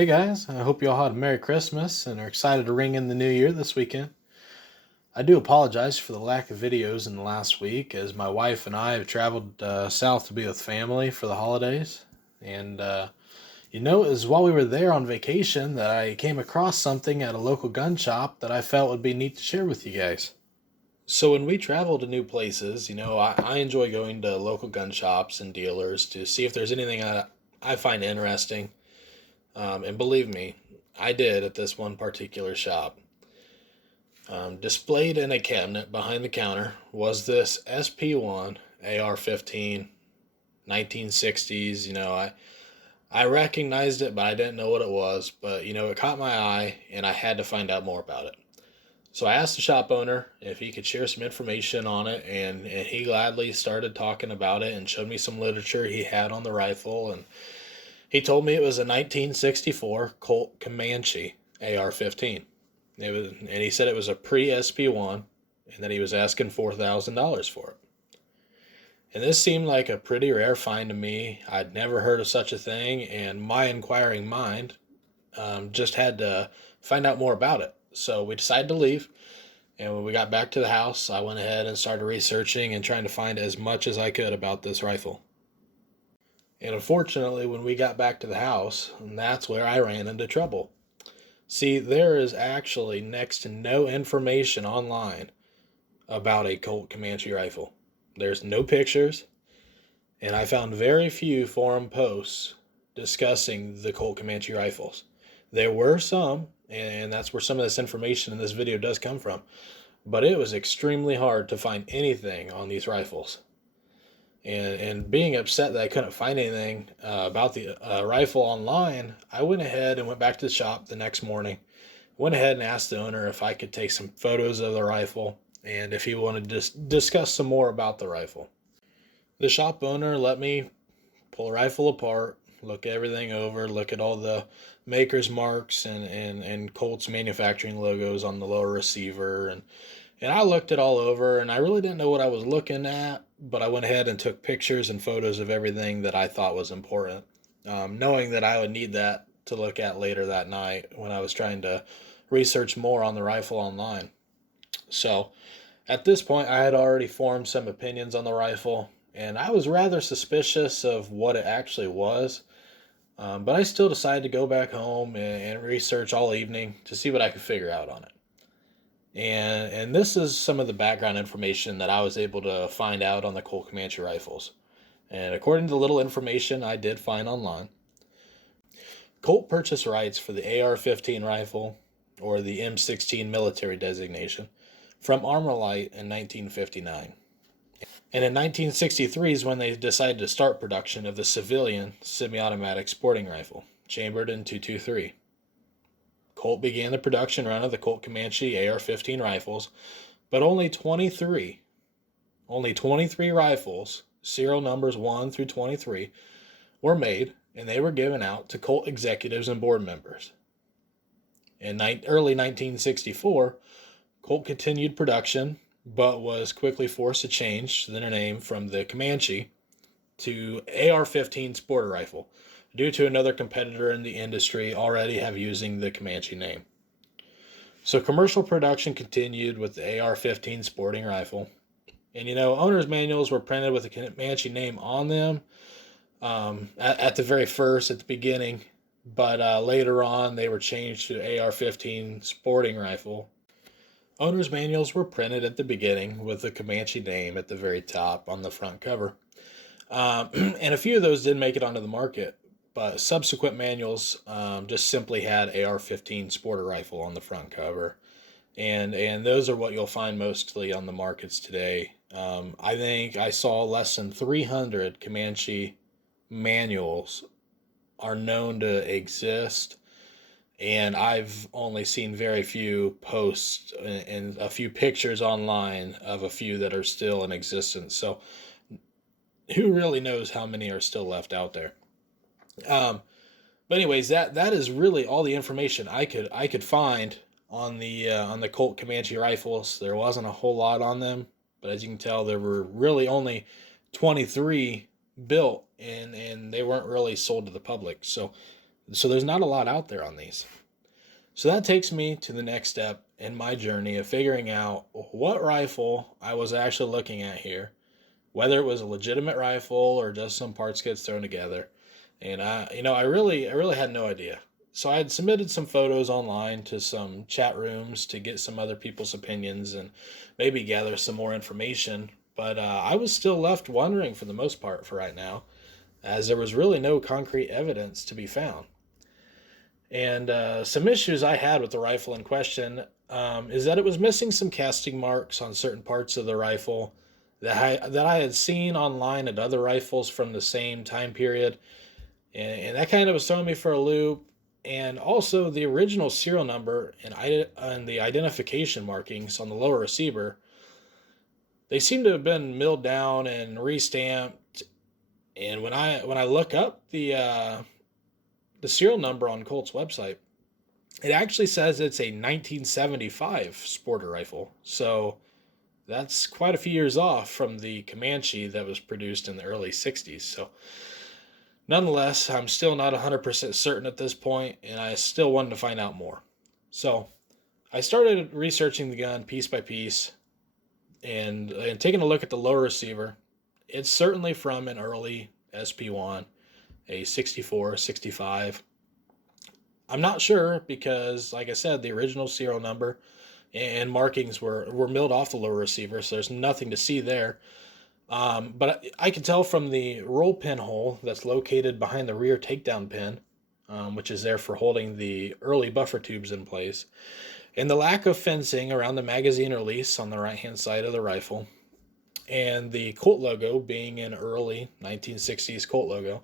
Hey guys, I hope you all had a Merry Christmas and are excited to ring in the new year this weekend. I do apologize for the lack of videos in the last week as my wife and I have traveled south to be with family for the holidays. And it was while we were there on vacation that I came across something at a local gun shop that I felt would be neat to share with you guys. So when we travel to new places, I enjoy going to local gun shops and dealers to see if there's anything I find interesting. And believe me, I did at this one particular shop. Displayed in a cabinet behind the counter was this SP1 AR-15 1960s. I recognized it, but I didn't know what it was. But, it caught my eye, and I had to find out more about it. So I asked the shop owner if he could share some information on it, and he gladly started talking about it and showed me some literature he had on the rifle. And he told me it was a 1964 Colt Comanche AR-15. And he said it was a pre-SP1 and that he was asking $4,000 for it. And this seemed like a pretty rare find to me. I'd never heard of such a thing, and my inquiring mind just had to find out more about it. So we decided to leave, and when we got back to the house, I went ahead and started researching and trying to find as much as I could about this rifle. And unfortunately, when we got back to the house, that's where I ran into trouble. See, there is actually next to no information online about a Colt Comanche rifle. There's no pictures, and I found very few forum posts discussing the Colt Comanche rifles. There were some, and that's where some of this information in this video does come from, but it was extremely hard to find anything on these rifles. And being upset that I couldn't find anything about the rifle online, I went ahead and went back to the shop the next morning. Went ahead and asked the owner if I could take some photos of the rifle and if he wanted to discuss some more about the rifle. The shop owner let me pull the rifle apart, look everything over, look at all the maker's marks and Colt's manufacturing logos on the lower receiver. And I looked it all over, and I really didn't know what I was looking at, but I went ahead and took pictures and photos of everything that I thought was important, knowing that I would need that to look at later that night when I was trying to research more on the rifle online. So at this point, I had already formed some opinions on the rifle, and I was rather suspicious of what it actually was. But I still decided to go back home and research all evening to see what I could figure out on it. And this is some of the background information that I was able to find out on the Colt Comanche rifles. And according to the little information I did find online, Colt purchased rights for the AR-15 rifle, or the M16 military designation, from Armalite in 1959. And in 1963 is when they decided to start production of the civilian semi-automatic sporting rifle, chambered in .223. Colt began the production run of the Colt Comanche AR-15 rifles, but only 23 rifles, serial numbers 1 through 23, were made, and they were given out to Colt executives and board members. In early 1964, Colt continued production, but was quickly forced to change their name from the Comanche to AR-15 Sporter Rifle, due to another competitor in the industry already have using the Comanche name. So commercial production continued with the AR-15 sporting rifle. And owner's manuals were printed with the Comanche name on them at the very first, at the beginning. But later on, they were changed to AR-15 sporting rifle. Owner's manuals were printed at the beginning with the Comanche name at the very top on the front cover. And a few of those did make it onto the market. But subsequent manuals just simply had AR-15 Sporter Rifle on the front cover. And those are what you'll find mostly on the markets today. I think I saw less than 300 Comanche manuals are known to exist. And I've only seen very few posts and a few pictures online of a few that are still in existence. So who really knows how many are still left out there? But anyways, that is really all the information I could find on the Colt Comanche rifles. There wasn't a whole lot on them, but as you can tell, there were really only 23 built, and they weren't really sold to the public. So So there's not a lot out there on these. So that takes me to the next step in my journey of figuring out what rifle I was actually looking at here, whether it was a legitimate rifle or just some parts kits thrown together. And I really had no idea. So I had submitted some photos online to some chat rooms to get some other people's opinions and maybe gather some more information. But I was still left wondering for the most part for right now, as there was really no concrete evidence to be found. And some issues I had with the rifle in question is that it was missing some casting marks on certain parts of the rifle that I had seen online at other rifles from the same time period, and that kind of was throwing me for a loop. And also the original serial number and the identification markings on the lower receiver, they seem to have been milled down and restamped. And when I look up the serial number on Colt's website, it actually says it's a 1975 Sporter rifle. So that's quite a few years off from the Comanche that was produced in the early 60s. So nonetheless, I'm still not 100% certain at this point, and I still wanted to find out more. So I started researching the gun piece by piece and taking a look at the lower receiver. It's certainly from an early SP1, a 64, 65. I'm not sure because, like I said, the original serial number and markings were milled off the lower receiver, so there's nothing to see there. But I can tell from the roll pin hole that's located behind the rear takedown pin, which is there for holding the early buffer tubes in place, and the lack of fencing around the magazine release on the right-hand side of the rifle, and the Colt logo being an early 1960s Colt logo,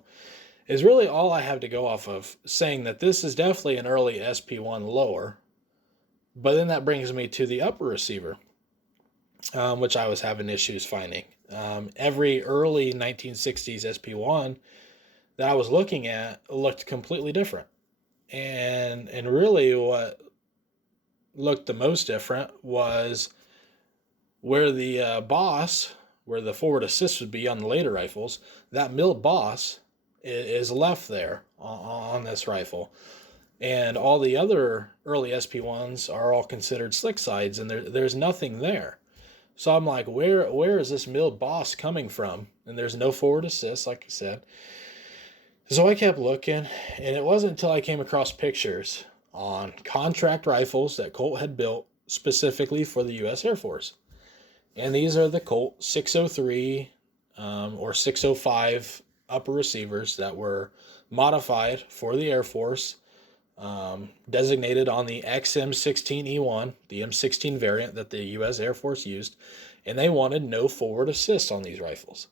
is really all I have to go off of, saying that this is definitely an early SP1 lower. But then that brings me to the upper receiver, which I was having issues finding. Every early 1960s SP1 that I was looking at looked completely different. And really what looked the most different was where the boss, where the forward assist would be on the later rifles, that milled boss is left there on this rifle. And all the other early SP1s are all considered slick sides, and there's nothing there. So I'm like, where is this milled boss coming from? And there's no forward assist, like I said. So I kept looking, and it wasn't until I came across pictures on contract rifles that Colt had built specifically for the U.S. Air Force. And these are the Colt 603 or 605 upper receivers that were modified for the Air Force, designated on the XM16E1, the M16 variant that the U.S. Air Force used, and they wanted no forward assist on these rifles.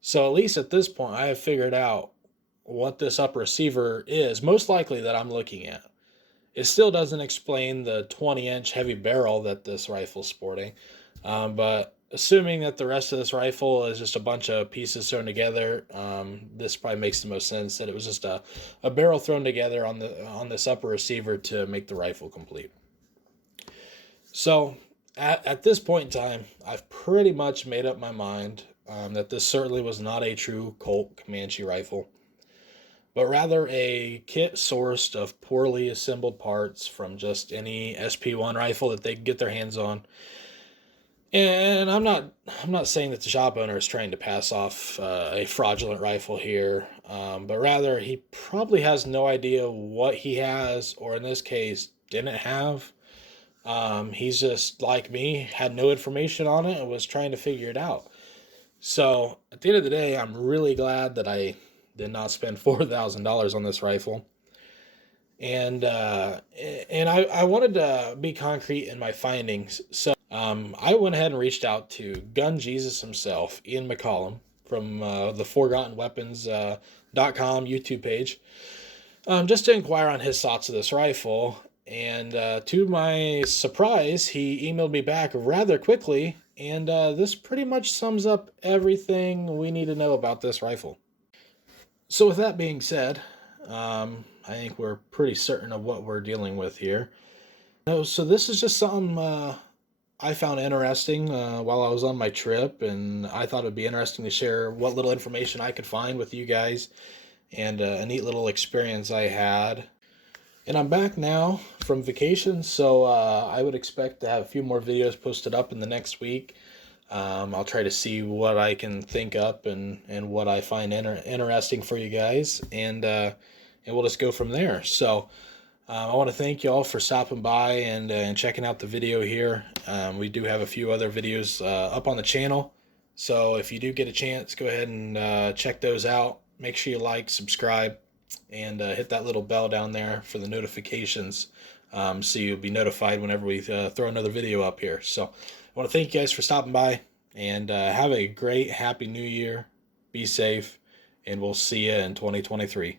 So at least at this point, I have figured out what this upper receiver is, most likely that I'm looking at. It still doesn't explain the 20-inch heavy barrel that this rifle's sporting, but assuming that the rest of this rifle is just a bunch of pieces thrown together, this probably makes the most sense that it was just a barrel thrown together on this upper receiver to make the rifle complete. So at this point in time, I've pretty much made up my mind that this certainly was not a true Colt Comanche rifle, but rather a kit sourced of poorly assembled parts from just any SP1 rifle that they could get their hands on. And I'm not saying that the shop owner is trying to pass off a fraudulent rifle here, but rather he probably has no idea what he has, or in this case, didn't have. He's just like me, had no information on it, and was trying to figure it out. So at the end of the day, I'm really glad that I did not spend $4,000 on this rifle. And I wanted to be concrete in my findings. So I went ahead and reached out to Gun Jesus himself, Ian McCollum, from the ForgottenWeapons.com YouTube page, just to inquire on his thoughts of this rifle. And to my surprise, he emailed me back rather quickly, and this pretty much sums up everything we need to know about this rifle. So with that being said, I think we're pretty certain of what we're dealing with here. So this is just something I found interesting while I was on my trip, and I thought it would be interesting to share what little information I could find with you guys and a neat little experience I had. And I'm back now from vacation, so I would expect to have a few more videos posted up in the next week. I'll try to see what I can think up and what I find interesting for you guys, and we'll just go from there. So I want to thank you all for stopping by and checking out the video here. We do have a few other videos up on the channel, so if you do get a chance, go ahead and check those out. Make sure you like, subscribe, and hit that little bell down there for the notifications, so you'll be notified whenever we throw another video up here. So I want to thank you guys for stopping by, and have a great, happy new year. Be safe, and we'll see you in 2023.